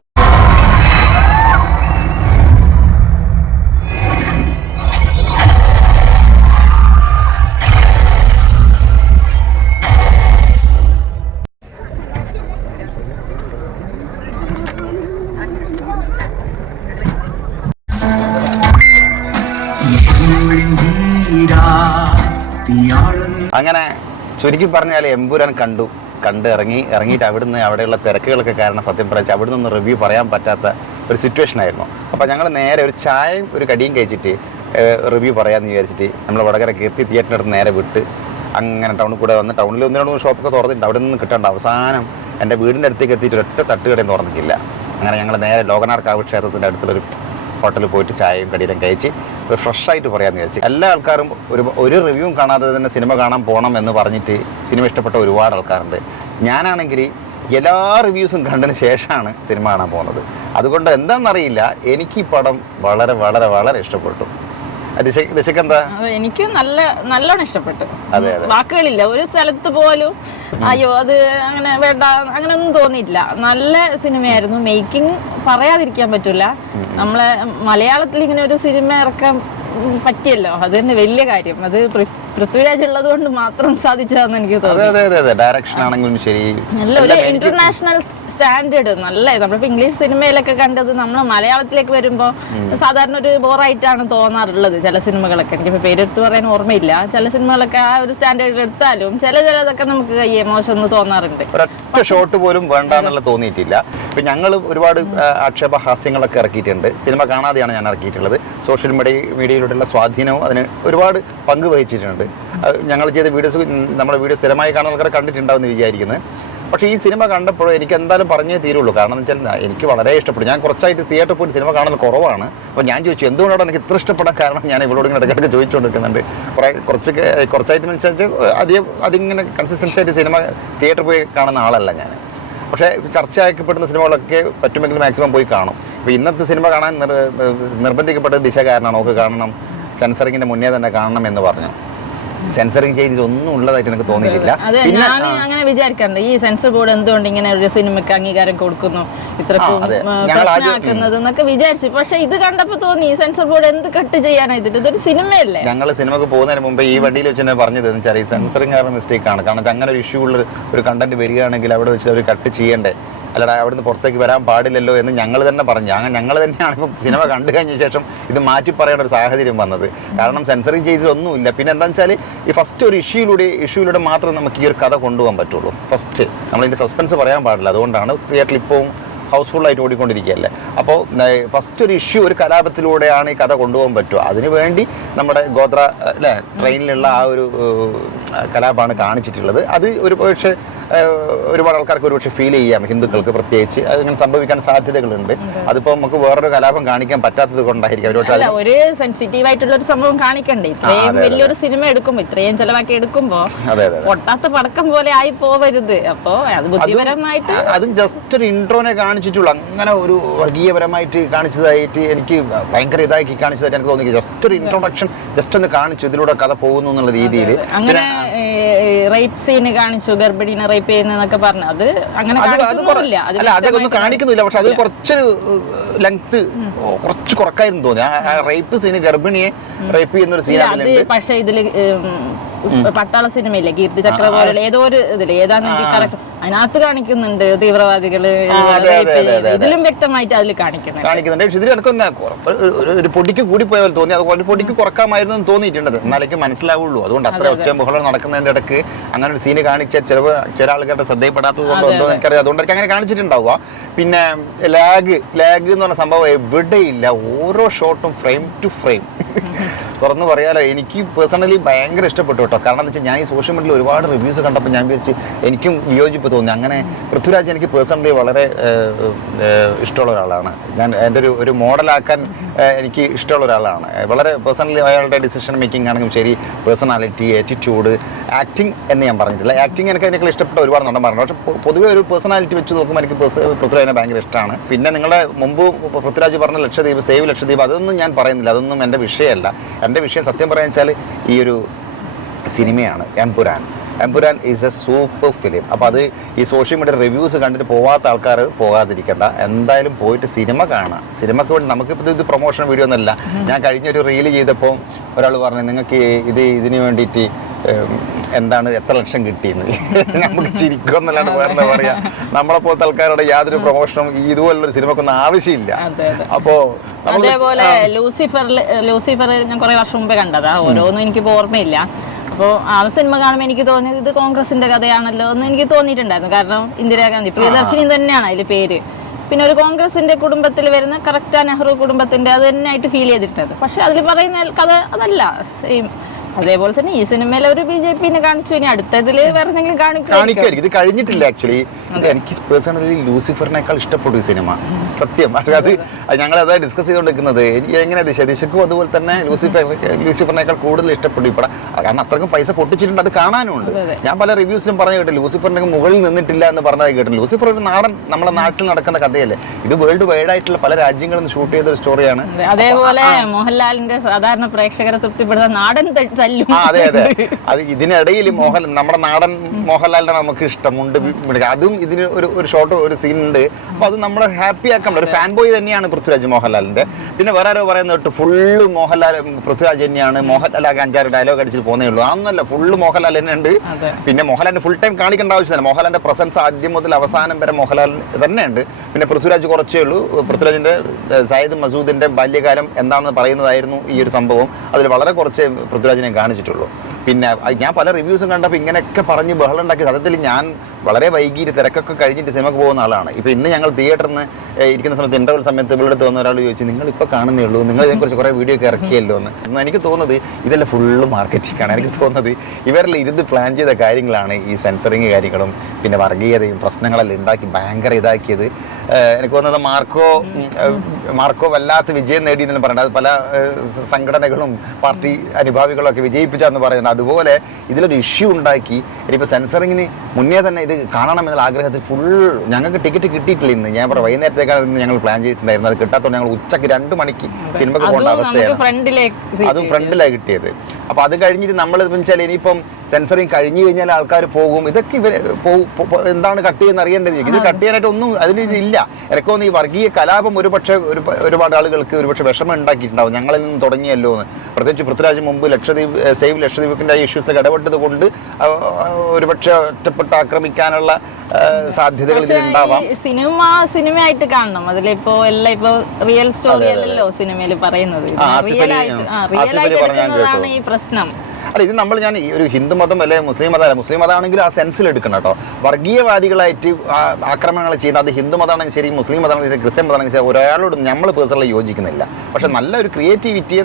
അങ്ങനെ ചുരുക്കി പറഞ്ഞാൽ എമ്പുരാൻ ഇറങ്ങിയിട്ട് അവിടെയുള്ള തിരക്കുകളൊക്കെ കാരണം സത്യം പറഞ്ഞാൽ അവിടെ നിന്ന് റിവ്യൂ പറയാൻ പറ്റാത്ത ഒരു സിറ്റുവേഷൻ ആയിരുന്നു. അപ്പോൾ ഞങ്ങൾ നേരെ ഒരു ചായയും ഒരു കടിയും കഴിച്ചിട്ട് റിവ്യൂ പറയാമെന്ന് വിചാരിച്ചിട്ട് നമ്മൾ വടകര കീർത്തി തിയേറ്ററിൻ്റെ അടുത്ത് നേരെ വിട്ട് അങ്ങനെ ടൗണിൽ കൂടെ വന്ന് ടൗണിൽ 1-2 ഷോപ്പൊക്കെ തുറന്നിട്ടുണ്ട്. അവിടെ നിന്ന് കിട്ടേണ്ട അവസാനം എൻ്റെ വീടിൻ്റെ അടുത്തേക്ക് എത്തിയിട്ട് ഒറ്റ തട്ടുകടയും തുറന്നിട്ടില്ല. അങ്ങനെ ഞങ്ങൾ നേരെ ലോകനാർക്കാവ് ക്ഷേത്രത്തിൻ്റെ അടുത്തുള്ളൊരു ഹോട്ടലിൽ പോയിട്ട് ചായയും കടിയിലും കഴിച്ച് ഒരു ഫ്രഷായിട്ട് പറയാമെന്ന് വിചാരിച്ചു. എല്ലാ ആൾക്കാരും ഒരു റിവ്യൂവും കാണാതെ തന്നെ സിനിമ കാണാൻ പോകണം എന്ന് പറഞ്ഞിട്ട് സിനിമ ഇഷ്ടപ്പെട്ട ഒരുപാട് ആൾക്കാരുണ്ട്. ഞാനാണെങ്കിൽ എല്ലാ റിവ്യൂസും കണ്ടതിന് ശേഷമാണ് സിനിമ കാണാൻ പോകുന്നത്. അതുകൊണ്ട് എന്താണെന്നറിയില്ല, എനിക്ക് ഈ പടം വളരെ വളരെ വളരെ ഇഷ്ടപ്പെട്ടു. ദിശക്ക് എന്താ? എനിക്ക് നല്ലോണം ഇഷ്ടപ്പെട്ടു. വാക്കുകളില്ല. ഒരു സ്ഥലത്ത് പോലും അയ്യോ അത് അങ്ങനെ വേണ്ട അങ്ങനെയൊന്നും തോന്നിയിട്ടില്ല. നല്ല സിനിമയായിരുന്നു. മേക്കിംഗ് പറയാതിരിക്കാൻ പറ്റൂല. നമ്മളെ മലയാളത്തിൽ ഇങ്ങനെ ഒരു സിനിമ ഇറക്കാൻ പറ്റിയല്ലോ, അത് തന്നെ വലിയ കാര്യം. അത് പൃഥ്വിരാജ് ഉള്ളത് കൊണ്ട് മാത്രം സാധിച്ചതെന്ന് എനിക്ക് തോന്നുന്നു. ഡയറക്ഷൻ ആണെങ്കിലും ശരി, നല്ല ഒരു ഇന്റർനാഷണൽ സ്റ്റാൻഡേർഡ് നല്ല. നമ്മളിപ്പോ ഇംഗ്ലീഷ് സിനിമയിലൊക്കെ കണ്ടത് നമ്മൾ മലയാളത്തിലേക്ക് വരുമ്പോൾ സാധാരണ ഒരു ബോറായിട്ടാണ് തോന്നാറുള്ളത് ചില സിനിമകളൊക്കെ. എനിക്കിപ്പോ പേരെടുത്ത് പറയാൻ ഓർമ്മയില്ല. ചില സിനിമകളൊക്കെ ആ ഒരു സ്റ്റാൻഡേർഡ് എടുത്താലും ചിലതൊക്കെ നമുക്ക് മോശം എന്ന് തോന്നാറുണ്ട്. ഒരൊറ്റ ഷോട്ട് പോലും വേണ്ട എന്നുള്ള തോന്നിയിട്ടില്ല. ഇപ്പൊ ഞങ്ങൾ ഒരുപാട് ആക്ഷേപഹാസ്യങ്ങളൊക്കെ ഇറക്കിയിട്ടുണ്ട്. സിനിമ കാണാതെയാണ് ഞാൻ ഇറക്കിയിട്ടുള്ളത്. സോഷ്യൽ മീഡിയയിലൂടെയുള്ള സ്വാധീനവും അതിന് ഒരുപാട് പങ്ക് വഹിച്ചിട്ടുണ്ട്. ഞങ്ങൾ ചെയ്ത വീഡിയോസ്, നമ്മുടെ വീഡിയോ സ്ഥിരമായി കാണുന്ന ആൾക്കാരെ കണ്ടിട്ടുണ്ടാവും എന്ന് വിചാരിക്കുന്നത്. പക്ഷേ ഈ സിനിമ കണ്ടപ്പോൾ എനിക്ക് എന്തായാലും പറഞ്ഞേ തീരുള്ളൂ. കാരണം എന്ന് വെച്ചാൽ എനിക്ക് വളരെ ഇഷ്ടപ്പെട്ടു. ഞാൻ കുറച്ചായിട്ട് തിയേറ്ററിൽ പോയിട്ട് സിനിമ കാണുന്നത് കുറവാണ്. അപ്പോൾ ഞാൻ ചോദിച്ചു എന്തുകൊണ്ടാണ് എനിക്ക് ഇത്ര ഇഷ്ടപ്പെടാൻ കാരണം. ഞാൻ ഇവളോട് ഇങ്ങനെ ഇടയ്ക്കിടയ്ക്ക് ചോദിച്ചുകൊണ്ടിരിക്കുന്നുണ്ട്. കുറച്ചായിട്ട് മനസ്സിലാച്ച് അതിങ്ങനെ കൺസിസ്റ്റൻസി ആയിട്ട് സിനിമ തിയേറ്ററിൽ പോയി കാണുന്ന ആളല്ല ഞാൻ. പക്ഷേ ചർച്ചയാക്കപ്പെടുന്ന സിനിമകളൊക്കെ പറ്റുമെങ്കിൽ മാക്സിമം പോയി കാണും. ഇപ്പോൾ ഇന്നത്തെ സിനിമ കാണാൻ നിർബന്ധിക്കപ്പെട്ടത് ദിശ കാരണമാണ്. നമുക്ക് കാണണം, സെൻസറിങ്ങിൻ്റെ മുന്നേ തന്നെ കാണണം എന്ന് പറഞ്ഞു. സെൻസറിങ് ചെയ്തിട്ടൊന്നും ഉള്ളതായിട്ട് എനിക്ക് തോന്നിയിട്ടില്ല. അതെ, ഞാൻ അങ്ങനെ വിചാരിക്കാറുണ്ട് ഈ സെൻസർ ബോർഡ് എന്തുകൊണ്ട് ഇങ്ങനെ ഒരു സിനിമയ്ക്ക് അംഗീകാരം കൊടുക്കുന്നു, ഇത്ര പ്രശ്നമാക്കുന്നത് എന്നൊക്കെ വിചാരിച്ചു. പക്ഷെ ഇത് കണ്ടപ്പോ തോന്നി ഈ സെൻസർ ബോർഡ് എന്ത് കട്ട് ചെയ്യാനായിട്ട്, ഇതൊരു സിനിമയല്ലേ. ഞങ്ങൾ സിനിമക്ക് പോകുന്നതിന് മുമ്പ് ഈ വണ്ടിയിൽ വെച്ച് തന്നെ പറഞ്ഞത് എന്ന് വെച്ചാൽ ഈ സെൻസറിങ് കാരണം മിസ്റ്റേക്ക് ആണ്. കാരണം അങ്ങനെ ഒരു ഇഷ്യൂ ഉള്ള ഒരു കണ്ടന്റ് വരികയാണെങ്കിൽ അവിടെ വെച്ച് അവർ കട്ട് ചെയ്യണ്ടേ, അല്ലാതെ അവിടുന്ന് പുറത്തേക്ക് വരാൻ പാടില്ലല്ലോ എന്ന് ഞങ്ങൾ തന്നെ പറഞ്ഞു. അങ്ങനെ ഞങ്ങൾ തന്നെയാണ് ഇപ്പം സിനിമ കണ്ടു കഴിഞ്ഞ ശേഷം ഇത് മാറ്റി പറയേണ്ട ഒരു സാഹചര്യം വന്നത്. കാരണം സെൻസറിങ് ചെയ്തിട്ടൊന്നുമില്ല. പിന്നെ എന്താണെന്ന് വെച്ചാൽ ഈ ഫസ്റ്റ് ഒരു ഇഷ്യൂയിലൂടെ മാത്രം നമുക്ക് ഈ ഒരു കഥ കൊണ്ടുപോകാൻ പറ്റുള്ളൂ. ഫസ്റ്റ് നമ്മളിതിൻ്റെ സസ്പെൻസ് പറയാൻ പാടില്ല. അതുകൊണ്ടാണ് തിയേറ്ററിൽ ഇപ്പോൾ ഹൗസ്ഫുള്ളായിട്ട് ഓടിക്കൊണ്ടിരിക്കുകയല്ലേ. അപ്പോൾ ഫസ്റ്റ് ഒരു ഇഷ്യൂ, ഒരു കലാപത്തിലൂടെയാണ് ഈ കഥ കൊണ്ടുപോകാൻ പറ്റുക. അതിനുവേണ്ടി നമ്മുടെ ഗോത്ര അല്ലേ ട്രെയിനിലുള്ള ആ ഒരു കലാപമാണ് കാണിച്ചിട്ടുള്ളത്. അത് ഒരു പക്ഷേ ഒരുപാട് ആൾക്കാർക്ക് ഒരുപക്ഷെ ഫീൽ ചെയ്യാം, ഹിന്ദുക്കൾക്ക് പ്രത്യേകിച്ച് അതിങ്ങനെ സംഭവിക്കാൻ സാധ്യതകളുണ്ട്. അതിപ്പോൾ നമുക്ക് വേറൊരു കലാപം കാണിക്കാൻ പറ്റാത്തത് കൊണ്ടായിരിക്കും ഒരു സെൻസിറ്റീവ് ആയിട്ടുള്ള ഒരു സംഭവം കാണിക്കണ്ടേ. ഇത്രയും വലിയൊരു സിനിമ എടുക്കുമ്പോൾ, ഇത്രയും ചെലവാക്കി എടുക്കുമ്പോൾ പൊട്ടാത്ത പടക്കം പോലെ ആയി പോവരുത്. അപ്പോൾ അത് ബുദ്ധിപരമായിട്ട് അതും ജസ്റ്റ് ഒരു ഇൻട്രോനെ കാണിച്ചിട്ടുള്ളൂ. അങ്ങനെ ഒരു വർഗീയപരമായിട്ട് കാണിച്ചതായിട്ട് എനിക്ക് ഭയങ്കര ഇതാക്കി കാണിച്ചതായിട്ട് എനിക്ക് തോന്നി. ജസ്റ്റ് ഒരു ഇൻട്രൊഡക്ഷൻ ജസ്റ്റ് ഒന്ന് കാണിച്ചു, ഇതിലൂടെ കഥ പോകുന്നു എന്നുള്ള രീതിയിൽ. അങ്ങനെ റേപ്പ് സീന് കാണിച്ചു, ഗർഭിണീനെ റേപ്പ് ചെയ്യുന്നൊക്കെ പറഞ്ഞു. അത് അങ്ങനെ അതൊന്നും കാണിക്കുന്നില്ല. പക്ഷെ അത് കുറച്ചൊരു ലെങ്ത് കുറച്ച് കുറക്കായിരുന്നു തോന്നി. ആ റേപ്പ് സീന്, ഗർഭിണിയെ റേപ്പ് ചെയ്യുന്ന ഒരു സീൻ. പക്ഷെ ഇതില് പട്ടാള സിനിമയില്ലേ കീർത്തി ചക്ര പോലുള്ള ഏതോ ഒരു ഇതില് ഏതാന്ന് എനിക്ക് കറക്റ്റ് അതിനകത്ത് കാണിക്കുന്നുണ്ട് തീവ്രവാദികള്. ഇതിലും വ്യക്തമായിട്ട് അതിൽ കാണിക്കുന്നുണ്ട്. പക്ഷെ ഇതിൽ എനിക്ക് ഒരു പൊടിക്ക് കൂടി പോയാൽ തോന്നി. അതുപോലെ പൊടിക്ക് കുറക്കാമായിരുന്നു എന്ന് തോന്നിയിട്ടുണ്ട്. എന്നാലേക്ക് മനസ്സിലാവുള്ളൂ. അതുകൊണ്ട് അത്ര ഒച്ച ബഹളം നടക്കുന്നതിന്റെ ഇടയ്ക്ക് അങ്ങനെ ഒരു സീന് കാണിച്ച ചില ആൾക്കാരുടെ ശ്രദ്ധയിൽപ്പെടാത്തത് കൊണ്ടോ എന്തോ എനിക്കറിയാം. അതുകൊണ്ടൊക്കെ അങ്ങനെ കാണിച്ചിട്ടുണ്ടാവുക. പിന്നെ ലാഗ് എന്ന് പറഞ്ഞ സംഭവം എവിടെയില്ല. ഓരോ ഷോട്ടും ഫ്രെയിം ടു ഫ്രെയിം തുറന്നു പറയാലോ. എനിക്ക് പേഴ്സണലി ഭയങ്കര ഇഷ്ടപ്പെട്ടു കേട്ടോ. കാരണം എന്ന് വെച്ചാൽ ഞാൻ ഈ സോഷ്യൽ മീഡിയയിൽ ഒരുപാട് റിവ്യൂസ് കണ്ടപ്പോൾ ഞാൻ വിചാരിച്ച് എനിക്കും വിയോജിപ്പ് തോന്നി. അങ്ങനെ പൃഥ്വിരാജ് എനിക്ക് പേഴ്സണലി വളരെ ഇഷ്ടമുള്ള ഒരാളാണ്. ഞാൻ എൻ്റെ ഒരു മോഡലാക്കാൻ എനിക്ക് ഇഷ്ടമുള്ള ഒരാളാണ്. വളരെ പേഴ്സണലി അയാളുടെ ഡിസിഷൻ മേക്കിംഗ് ആണെങ്കിലും ശരി, പേഴ്സണാലിറ്റി, ആറ്റിറ്റ്യൂഡ്, ആക്ടിങ് എന്ന് ഞാൻ പറഞ്ഞിട്ടില്ല. ആക്ടിങ് എനിക്ക് അതിനേക്കാൾ ഇഷ്ടപ്പെട്ട ഒരുപാട് നടന്മാരുണ്ട്. പക്ഷേ പൊതുവെ ഒരു പേഴ്സണാലിറ്റി വെച്ച് നോക്കുമ്പോൾ എനിക്ക് പൃഥ്വിരാജിനെ ഭയങ്കര ഇഷ്ടമാണ്. പിന്നെ നിങ്ങളുടെ മുമ്പ് പൃഥ്വിരാജ് പറഞ്ഞ ലക്ഷദ്വീപ്, സേവ് ലക്ഷദ്വീപ്, അതൊന്നും ഞാൻ പറയുന്നില്ല. അതൊന്നും എൻ്റെ വിഷയമല്ല. എൻ്റെ വിഷയം സത്യം പറയാൻ വെച്ചാൽ ഈ ഒരു സിനിമയാണ് Empuraan is A super film. അപ്പോൾ അത് ഈ സോഷ്യൽ മീഡിയ റിവ്യൂസ് കണ്ടിട്ട് പോകാത്ത ആൾക്കാർ പോകാതിരിക്കേണ്ട. എന്തായാലും പോയിട്ട് സിനിമ കാണാം. സിനിമയ്ക്ക് വേണ്ടി നമുക്കിപ്പോൾ ഇത് പ്രൊമോഷൻ വീഡിയോ ഒന്നുമല്ല. ഞാൻ കഴിഞ്ഞൊരു റീല് ചെയ്തപ്പോൾ ഒരാൾ പറഞ്ഞു നിങ്ങൾക്ക് ഇതിന് വേണ്ടിയിട്ട് എന്താണ് എത്ര ലക്ഷം കിട്ടിയെന്ന്. നമുക്ക് ചിരിക്കുമെന്നല്ലാണ്ട് വേറെ പറയാ. നമ്മളെ പോലത്തെ ആൾക്കാരുടെ യാതൊരു പ്രൊമോഷനും ഇതുപോലുള്ളൊരു സിനിമക്കൊന്നും ആവശ്യമില്ല. അപ്പോ അതേപോലെ ലൂസിഫർ ഞാൻ കുറെ വർഷം മുമ്പേ കണ്ടതാ. ഓരോന്നും എനിക്കിപ്പോൾ ഓർമ്മയില്ല. അപ്പോൾ ആ സിനിമ കാണുമ്പോൾ എനിക്ക് തോന്നിയത് ഇത് കോൺഗ്രസിന്റെ കഥയാണല്ലോ എന്ന് എനിക്ക് തോന്നിയിട്ടുണ്ടായിരുന്നു. കാരണം ഇന്ദിരാഗാന്ധി പ്രിയദർശിനി തന്നെയാണ് അതിൽ പേര്. പിന്നെ ഒരു കോൺഗ്രസിന്റെ കുടുംബത്തിൽ വരുന്ന കറക്റ്റ് നെഹ്റു കുടുംബത്തിന്റെ അത് തന്നെയായിട്ട് ഫീൽ ചെയ്തിട്ടുണ്ട്. പക്ഷെ അതിൽ പറയുന്ന കഥ അതല്ല സെയിം. അതേപോലെ തന്നെ ഈ സിനിമയിൽ ഒരു BJP-നെ കാണിച്ചു. ഇനി അടുത്തതില് വേറെ എന്തെങ്കിലും കാണിക്കും. ഇത് കഴിഞ്ഞിട്ടില്ല. ആക്ച്വലി എനിക്ക് പേഴ്സണലി ലൂസിഫറിനേക്കാൾ ഇഷ്ടപ്പെട്ടു ഈ സിനിമ. സത്യം. അത് ഞങ്ങൾ അതായത് ഡിസ്കസ് ചെയ്തുകൊണ്ടിരിക്കുന്നത്. എനിക്ക് എങ്ങനെ ദിശക്കും അതുപോലെ തന്നെ ലൂസിഫറിനേക്കാൾ കൂടുതൽ ഇഷ്ടപ്പെട്ടു ഈ പടം. കാരണം അത്രക്കും പൈസ പൊട്ടിച്ചിട്ടുണ്ട്. അത് കാണാനുണ്ട്. ഞാൻ പല റിവ്യൂസിലും പറഞ്ഞു കേട്ടു ലൂസിഫറിന്റെ മുകളിൽ നിന്നിട്ടില്ല എന്ന് പറഞ്ഞത് കേട്ടു. ലൂസിഫർ ഒരു നമ്മുടെ നാട്ടിൽ നടക്കുന്ന കഥയല്ലേ. ഇത് വേൾഡ് വൈഡ് ആയിട്ടുള്ള പല രാജ്യങ്ങളിൽ നിന്ന് ഷൂട്ട് ചെയ്ത ഒരു സ്റ്റോറിയാണ്. അതേപോലെ മോഹൻലാലിന്റെ സാധാരണ പ്രേക്ഷകരെ തൃപ്തിപ്പെടുന്ന നാടൻ തല്ലും. അതെ അതെ, അത് ഇതിനിടയിൽ നമ്മുടെ നാടൻ മോഹൻലാലിനെ നമുക്ക് ഇഷ്ടമുണ്ട്. അതും ഇതിന് ഒരു ഷോർട്ട് ഒരു സീൻ ഉണ്ട്. അപ്പൊ അത് നമ്മളെ ഹാപ്പി ആക്കാൻ ഒരു ഫാൻ ബോയ് തന്നെയാണ് പൃഥ്വിരാജ് മോഹൻലാലിന്റെ. പിന്നെ വേറെ ആരോ പറയുന്ന കേട്ട് ഫുള്ള് മോഹൻലാൽ പൃഥ്വിരാജ് തന്നെയാണ്, മോഹൻലാൽ 5-6 ഡയലോഗ് അടിച്ചിട്ട് പോകുന്നേ ഉള്ളൂ. അതൊന്നല്ല, ഫുള്ള് മോഹൻലാൽ തന്നെ ഉണ്ട്. പിന്നെ മോഹൻലാലിന്റെ ഫുൾ ടൈം കാണിക്കേണ്ട ആവശ്യമില്ല. മോഹൻലാലിന്റെ പ്രസൻസ് ആദ്യം മുതൽ അവസാനം വരെ മോഹൻലാൽ തന്നെയുണ്ട്. പിന്നെ പൃഥ്വിരാജ് കുറച്ചേ ഉള്ളൂ. പൃഥ്വിരാജിന്റെ സയ്യിദ് മസൂദിന്റെ ബാല്യകാലം എന്താണെന്ന് പറയുന്നതായിരുന്നു ഈ ഒരു സംഭവം. അതിൽ വളരെ കുറച്ച് പൃഥ്വിരാജിനെ കാണിച്ചിട്ടുള്ളൂ. പിന്നെ ഞാൻ പല റിവ്യൂസും കണ്ടപ്പോൾ ഇങ്ങനെയൊക്കെ പറഞ്ഞ് ബഹളം ഉണ്ടാക്കി. സത്യത്തിൽ ഞാൻ വളരെ വൈകിട്ട് തിരക്കൊക്കെ കഴിഞ്ഞിട്ട് സിനിമക്ക് പോകുന്ന ആളാണ്. ഇപ്പോൾ ഇന്ന് ഞങ്ങൾ തിയേറ്ററിൽ നിന്ന് ഇരിക്കുന്ന സമയത്ത് ഇന്റർവൽ സമയത്ത് ഇവിടെ അടുത്ത് വന്ന ഒരാൾ ചോദിച്ചു, നിങ്ങൾ ഇപ്പോൾ കാണുന്നേ ഉള്ളൂ, നിങ്ങൾ ഇതിനെക്കുറിച്ച് കുറേ വീഡിയോ ഒക്കെ ഇറക്കിയല്ലോ എന്ന്. എനിക്ക് തോന്നുന്നത് ഇതെല്ലാം ഫുള്ള് മാർക്കറ്റിംഗാണ്. എനിക്ക് തോന്നുന്നത് ഇവരെല്ലാം ഇരുന്ന് പ്ലാൻ ചെയ്ത കാര്യങ്ങളാണ് ഈ സെൻസറിങ് കാര്യങ്ങളും പിന്നെ വർഗീയതയും പ്രശ്നങ്ങളെല്ലാം ഉണ്ടാക്കി ഭയങ്കര ഇതാക്കിയത്. എനിക്ക് തോന്നുന്നത് മാർക്കോ വല്ലാത്ത വിജയം നേടി എന്ന് പറയുന്നത്. അത് പല സംഘടനകളും പാർട്ടി അനുഭാവികളും ഒക്കെ വിജയിപ്പിച്ചാന്ന് പറയുന്നത്. അതുപോലെ ഇതിലൊരു ഇഷ്യൂ ഉണ്ടാക്കി. ഇനിയിപ്പോൾ സെൻസറിങ്ങിന് മുന്നേ തന്നെ ഇത് കാണണമെന്നുള്ള ആഗ്രഹത്തിൽ ഞങ്ങൾക്ക് ടിക്കറ്റ് കിട്ടിയിട്ടില്ല. ഇന്ന് ഞാൻ പറയാം, വൈകുന്നേരത്തേക്കാണ് ഞങ്ങൾ പ്ലാൻ ചെയ്തിട്ടുണ്ടായിരുന്നത്. അത് കിട്ടാത്തതുകൊണ്ട് ഞങ്ങൾ ഉച്ചയ്ക്ക് 2 മണിക്ക് സിനിമക്ക് പോകേണ്ട അവസ്ഥയാണ്. അതും ഫ്രണ്ടിലാണ് കിട്ടിയത്. അപ്പോൾ അത് കഴിഞ്ഞിട്ട് നമ്മൾ വെച്ചാൽ ഇനിയിപ്പം സെൻസറിങ് കഴിഞ്ഞു കഴിഞ്ഞാൽ ആൾക്കാർ പോകും. ഇതൊക്കെ ഇവർ എന്താണ് കട്ട് ചെയ്യുന്ന അറിയേണ്ടത്. ഇത് കട്ട് ചെയ്യാനായിട്ട് ഒന്നും അതിലില്ല. എനിക്ക് തോന്നുന്നു ഈ വർഗീയ കലാപം ഒരുപാട് ആളുകൾക്ക് ഒരുപക്ഷെ വിഷമം ഉണ്ടാക്കിയിട്ടുണ്ടാവും. ഞങ്ങളിൽ നിന്ന് തുടങ്ങിയല്ലോ എന്ന്. പ്രത്യേകിച്ച് പൃഥ്വിരാജ് മുമ്പ് സേവ് ലക്ഷദ്വീപിന്റെ ഇഷ്യൂസിലൊക്കെ ഇടപെട്ടത് കൊണ്ട് ഒരുപക്ഷെ ഒറ്റപ്പെട്ട് ആക്രമിക്കാനുള്ള സാധ്യതകൾ ഇതിലുണ്ടാവാം. സിനിമയായിട്ട് കാണണം. അതിലിപ്പോ എല്ലാം ഇപ്പൊ റിയൽ സ്റ്റോറി അല്ലല്ലോ സിനിമയിൽ പറയുന്നത്. റിയൽ ആയിട്ട് എടുക്കുന്നതാണ് ഈ പ്രശ്നം. അല്ല, ഇത് ഞാൻ ഈ ഒരു ഹിന്ദു മതം അല്ലെ മുസ്ലിം മതമാണെങ്കിൽ ആ സെൻസിൽ എടുക്കണം കേട്ടോ. വർഗീയവാദികളായിട്ട് ആക്രമണങ്ങൾ ചെയ്യുന്ന അത് ഹിന്ദു മതമാണെങ്കിൽ ശരി, മുസ്ലിം മതമാണെങ്കിൽ ശരി, ക്രിസ്ത്യൻ മതമാണെങ്കിൽ ശരി, ഒരാളോട് നമ്മൾ പേഴ്സണലി യോജിക്കുന്നില്ല. പക്ഷെ നല്ല ഒരു ക്രിയേറ്റിവിറ്റിയെ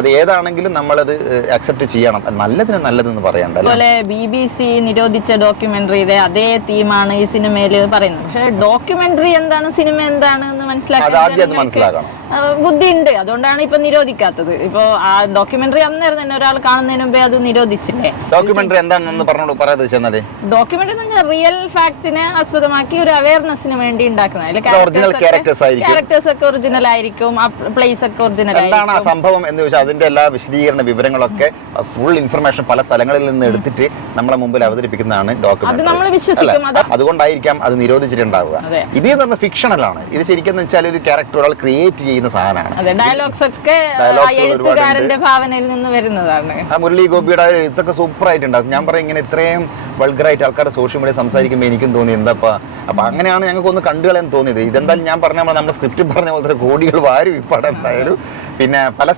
അത് ഏതാണെങ്കിലും നമ്മളത് അക്സെപ്റ്റ് ചെയ്യണം. നല്ലതെന്ന് പറയണ്ട. അതുപോലെ BBC നിരോധിച്ച ഡോക്യുമെന്ററിയിലെ അതേ തീമാണ് ഈ സിനിമയിൽ പറയുന്നത്. പക്ഷെ ഡോക്യുമെന്ററി എന്താണ്, സിനിമ എന്താണ് എന്ന് മനസ്സിലാക്കണം. ബുദ്ധി ഉണ്ട്, അതുകൊണ്ടാണ് ഇപ്പൊ നിരോധിക്കാത്തത്. ഇപ്പൊ ആ ഡോക്യുമെന്ററി അന്നേരം തന്നെ ഒരാൾ കാണുന്നതിന് മുമ്പേ അത് നിരോധിച്ചില്ലേ. ഡോക്യുമെന്ററി എന്താണെന്ന് പറഞ്ഞോളൂ, പറയാതെ. ഡോക്യുമെന്ററി എന്ന് പറഞ്ഞാൽ റിയൽ ഫാക്ടിനെ ആസ്പദമാക്കി ഒരു അവയർനെസ്സിന് വേണ്ടി ഉണ്ടാക്കുന്നത്. ക്യാരക്ടേഴ്സ് ഒക്കെ ഒറിജിനൽ ആയിരിക്കും, പ്ലേസ് ഒക്കെ ഒറിജിനൽ ആയിരിക്കും. എന്താണ് ആ സംഭവം എന്ന് ചോദിച്ചാൽ അതിന്റെ എല്ലാ വിശദീകരണ വിവരങ്ങളൊക്കെ ഫുൾ ഇൻഫർമേഷൻ പല സ്ഥലങ്ങളിൽ നിന്ന് എടുത്തിട്ട് നമ്മളെ മുമ്പിൽ അവതരിപ്പിക്കുന്നതാണ് ഡോക്യുമെന്ററി. അതുകൊണ്ടായിരിക്കാം അത് നിരോധിച്ചിട്ടുണ്ടാവുക. ഇത് എന്ന് ഫിക്ഷണലാണ്. ഇത് ശരിക്കും വെച്ചാൽ ഒരു ക്യാരക്ടർ ഒരാൾ ക്രിയേറ്റ് ചെയ്യുന്ന സാധനമാണ്. ഡയലോഗ്സ് ഒക്കെ എഴുത്തുകാരന്റെ ഭാവനയിൽ നിന്ന് വരുന്നതാണ്. മുരളി ഗോപിയുടെ എഴുത്തൊക്കെ സൂപ്പർ ആയിട്ടുണ്ടാകും. ഞാൻ പറയും, ഇങ്ങനെ ഇത്രയും വൾഗറായിട്ട് ആൾക്കാർ സോഷ്യൽ മീഡിയ സംസാരിക്കുമ്പോൾ എനിക്കും തോന്നി എന്താപ്പാ. അപ്പൊ അങ്ങനെയാണ് ഞങ്ങൾക്ക് ഒന്ന് കണ്ടുകളെന്ന് തോന്നിയത്. ഇതെന്തായാലും ഞാൻ പറഞ്ഞ നമ്മുടെ സ്ക്രിപ്റ്റ് പറഞ്ഞ പോലത്തെ കോടികൾ വാരി വിപ്പാടെ എന്തായാലും. പിന്നെ പല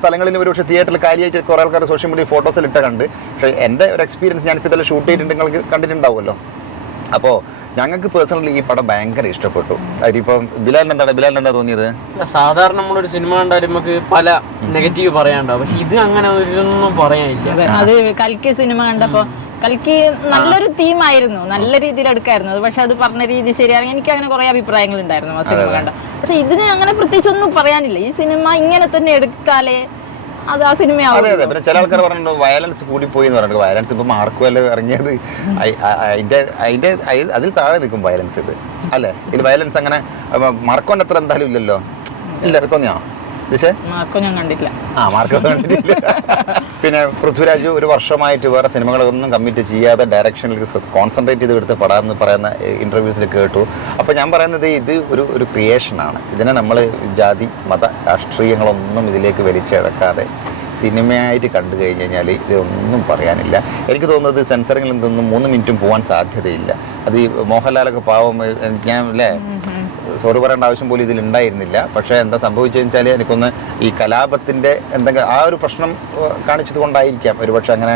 സ്ഥലങ്ങളിലും ഒരു പക്ഷേ തിയേറ്ററിൽ കാര്യമായിട്ട് കുറേ ആൾക്കാർ സോഷ്യൽ മീഡിയ ഫോട്ടോസിൽ കണ്ട്. പക്ഷേ എൻ്റെ ഒരു എക്സ്പീരിയൻസ് ഞാനിപ്പോൾ ഇതെല്ലാം ഷൂട്ട് ചെയ്തിട്ട് നിങ്ങൾക്ക് കണ്ടിട്ടുണ്ടാവുമല്ലോ. അപ്പോൾ ഞങ്ങൾക്ക് പേഴ്സണലി ഈ പടം ഭയങ്കര ഇഷ്ടപ്പെട്ടു. അതിപ്പം ബിലാലിന് എന്താ തോന്നിയത്? സാധാരണ നമ്മളൊരു സിനിമ കണ്ടാലും നമുക്ക് പല നെഗറ്റീവ് പറയാനുണ്ടാവും. പക്ഷെ ഇത് അങ്ങനെ ഒന്നും പറയാനില്ല. അത് കൽക്കി സിനിമ കണ്ടപ്പോ കൽക്കി നല്ലൊരു തീമായിരുന്നു, നല്ല രീതിയിൽ എടുക്കായിരുന്നു. പക്ഷെ അത് പറഞ്ഞ രീതി ശരിയാണ്. എനിക്ക് അങ്ങനെ കുറെ അഭിപ്രായങ്ങൾ ഉണ്ടായിരുന്നു ആ സിനിമ കണ്ട. പക്ഷെ ഇതിന് അങ്ങനെ പ്രത്യേകിച്ച് ഒന്നും പറയാനില്ല. ഈ സിനിമ ഇങ്ങനെ തന്നെ എടുത്താലേ അത് ആ സിനിമയാവും. അതെ അതെ. പിന്നെ ചില ആൾക്കാർ പറഞ്ഞിട്ടുണ്ട് വയലൻസ് കൂടിപ്പോയി എന്ന് പറഞ്ഞിട്ട്. വയലൻസ് ഇപ്പൊ മാർക്കോ അല്ലേ ഇറങ്ങിയത്, അതിൽ താഴെ നിൽക്കും വയലൻസ്. ഇത് അല്ലേ, ഇത് വയലൻസ് അങ്ങനെ മാർക്കോന്റെ അത്ര എന്തായാലും ഇല്ലല്ലോ. ഇല്ല, തോന്നിയോ? മാർക്കോ ഞാൻ കണ്ടിട്ടില്ല. മാർക്കോ കണ്ടിട്ടില്ല. പിന്നെ പൃഥ്വിരാജ് ഒരു വർഷമായിട്ട് വേറെ സിനിമകളൊന്നും കമ്മിറ്റ് ചെയ്യാതെ ഡയറക്ഷനിൽ കോൺസെൻട്രേറ്റ് ചെയ്ത് എടുത്ത് പടാന്ന് പറയുന്ന ഇന്റർവ്യൂസിൽ കേട്ടു. അപ്പോൾ ഞാൻ പറയുന്നത് ഇത് ഒരു ക്രിയേഷനാണ്. ഇതിനെ നമ്മൾ ജാതി മത രാഷ്ട്രീയങ്ങളൊന്നും ഇതിലേക്ക് വലിച്ചിഴക്കാതെ സിനിമയായിട്ട് കണ്ടു കഴിഞ്ഞ് കഴിഞ്ഞാൽ ഇതൊന്നും പറയാനില്ല. എനിക്ക് തോന്നുന്നത് സെൻസറിങ്ങിൽ നിന്നൊന്നും 3 മിനിറ്റും പോകാൻ സാധ്യതയില്ല. അത് ഈ മോഹൻലാലൊക്കെ പാവം, ഞാൻ അല്ലേ സോറി പറയേണ്ട ആവശ്യം പോലും ഇതിൽ ഉണ്ടായിരുന്നില്ല. പക്ഷേ എന്താ സംഭവിച്ചതെന്ന് വെച്ചാൽ എനിക്കൊന്ന് ഈ കലാപത്തിൻ്റെ എന്തെങ്കിലും ആ ഒരു പ്രശ്നം കാണിച്ചത് കൊണ്ടായിരിക്കാം ഒരുപക്ഷെ അങ്ങനെ.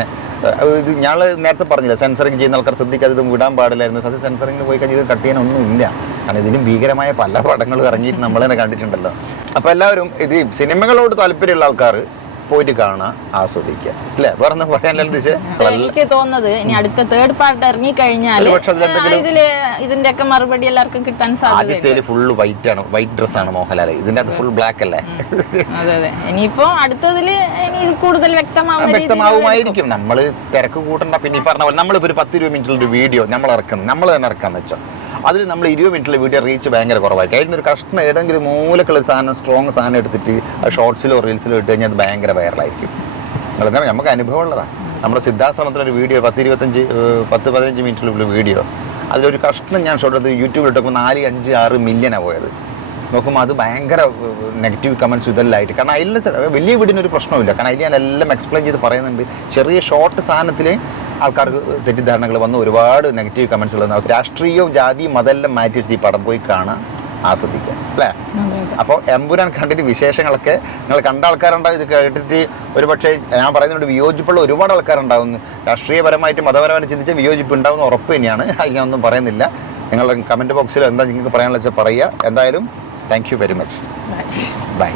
ഇത് ഞാൻ നേരത്തെ പറഞ്ഞില്ല, സെൻസറിങ് ചെയ്യുന്ന ആൾക്കാർ ശ്രദ്ധിക്കാതെ ഇത് വിടാൻ പാടില്ലായിരുന്നു. അത് സെൻസറിങ്ങിന് പോയി കഴിഞ്ഞാൽ ഇത് കട്ട് ചെയ്യാനൊന്നുമില്ല. കാരണം ഇതിലും ഭീകരമായ പല പടങ്ങളും ഇറങ്ങിയിട്ട് നമ്മൾ തന്നെ കണ്ടിട്ടുണ്ടല്ലോ. അപ്പോൾ എല്ലാവരും ഇത് സിനിമകളോട് താല്പര്യമുള്ള ആൾക്കാർ പോയിട്ട് കാണുക, ആസ്വദിക്കുക അല്ലേ. വേറെ ഒന്നും പറയാനല്ല. എനിക്ക് തോന്നുന്നത് ഇനി അടുത്ത തേർഡ് പാർട്ട് ഇറങ്ങി കഴിഞ്ഞാൽ ഇതിന്റെ ഒക്കെ മറുപടി എല്ലാവർക്കും കിട്ടാൻ സാധ്യത. ആദ്യത്തേല് ഫുള്ള് വൈറ്റ് ആണ്, വൈറ്റ് ഡ്രസ്സാണ് മോഹൻലാൽ. ഇതിന്റെ അത് ഫുൾ ബ്ലാക്ക് അല്ലേ. അതെ. ഇനിയിപ്പോ അടുത്തതില് കൂടുതൽ വ്യക്തമാവുമായിരിക്കും. നമ്മൾ തിരക്ക് കൂട്ടണ്ട. പിന്നെ ഈ പറഞ്ഞ പോലെ നമ്മളിപ്പോ ഒരു 10-20 മിനിറ്റുള്ള വീഡിയോ നമ്മൾ തന്നെ ഇറക്കാന്ന് വെച്ചോ, അതിൽ നമ്മൾ 20 മിനിറ്റിലെ വീഡിയോ റീച്ച് ഭയങ്കര കുറവായിരിക്കും. അതിനൊരു കഷ്ണം ഏതെങ്കിലും മൂലക്കുള്ള സാധനം, സ്ട്രോങ് സാധനം എടുത്തിട്ട് ഷോർട്സിലോ റീൽസിലോ ഇട്ട് കഴിഞ്ഞാൽ അത് ഭയങ്കര വൈറലായിരിക്കും. നിങ്ങളെന്നാൽ നമുക്ക് അനുഭവം ഉള്ളതാണ്. നമ്മുടെ സിദ്ധാശ്രമത്തിലൊരു വീഡിയോ 10-15 മിനിറ്റിലുള്ള വീഡിയോ, അതിലൊരു കഷ്ണം ഞാൻ ഷോട്ട് എടുത്ത് യൂട്യൂബിൽ ഇട്ടപ്പോൾ 4, 5, 6 മില്യനാണ് പോയത്. നോക്കുമ്പോൾ അത് ഭയങ്കര നെഗറ്റീവ് കമൻറ്റ്സ് ഇതെല്ലാമായിട്ട്. കാരണം അതിൽ വലിയ വീടിനൊരു പ്രശ്നമില്ല, കാരണം അതിൽ ഞാൻ എല്ലാം എക്സ്പ്ലെയിൻ ചെയ്ത് പറയുന്നുണ്ട്. ചെറിയ ഷോർട്ട് സാധനത്തിൽ ആൾക്കാർക്ക് തെറ്റിദ്ധാരണകൾ വന്ന് ഒരുപാട് നെഗറ്റീവ് കമൻറ്റ്സ് ഉള്ളത്. രാഷ്ട്രീയവും ജാതിയും മതെല്ലാം മാറ്റി വെച്ചിട്ട് ഈ പടം പോയി കാണാൻ ആസ്വദിക്കുക അല്ലേ. അപ്പോൾ എമ്പുരാൻ കണ്ടിട്ട് വിശേഷങ്ങളൊക്കെ നിങ്ങൾ കണ്ട ആൾക്കാരുണ്ടാവും. ഇത് കേട്ടിട്ട് ഒരുപക്ഷെ ഞാൻ പറയുന്നതുകൊണ്ട് വിയോജിപ്പുള്ള ഒരുപാട് ആൾക്കാരുണ്ടാവുന്നു. രാഷ്ട്രീയപരമായിട്ട് മതപരമായിട്ട് ചിന്തിച്ച വിയോജിപ്പ് ഉണ്ടാവുന്ന ഉറപ്പ് തന്നെയാണ്. അത് ഞാനൊന്നും പറയുന്നില്ല. നിങ്ങളുടെ കമൻറ്റ് ബോക്സിൽ എന്താ നിങ്ങൾക്ക് പറയാനുള്ള വെച്ചാൽ പറയുക. എന്തായാലും thank you very much. By.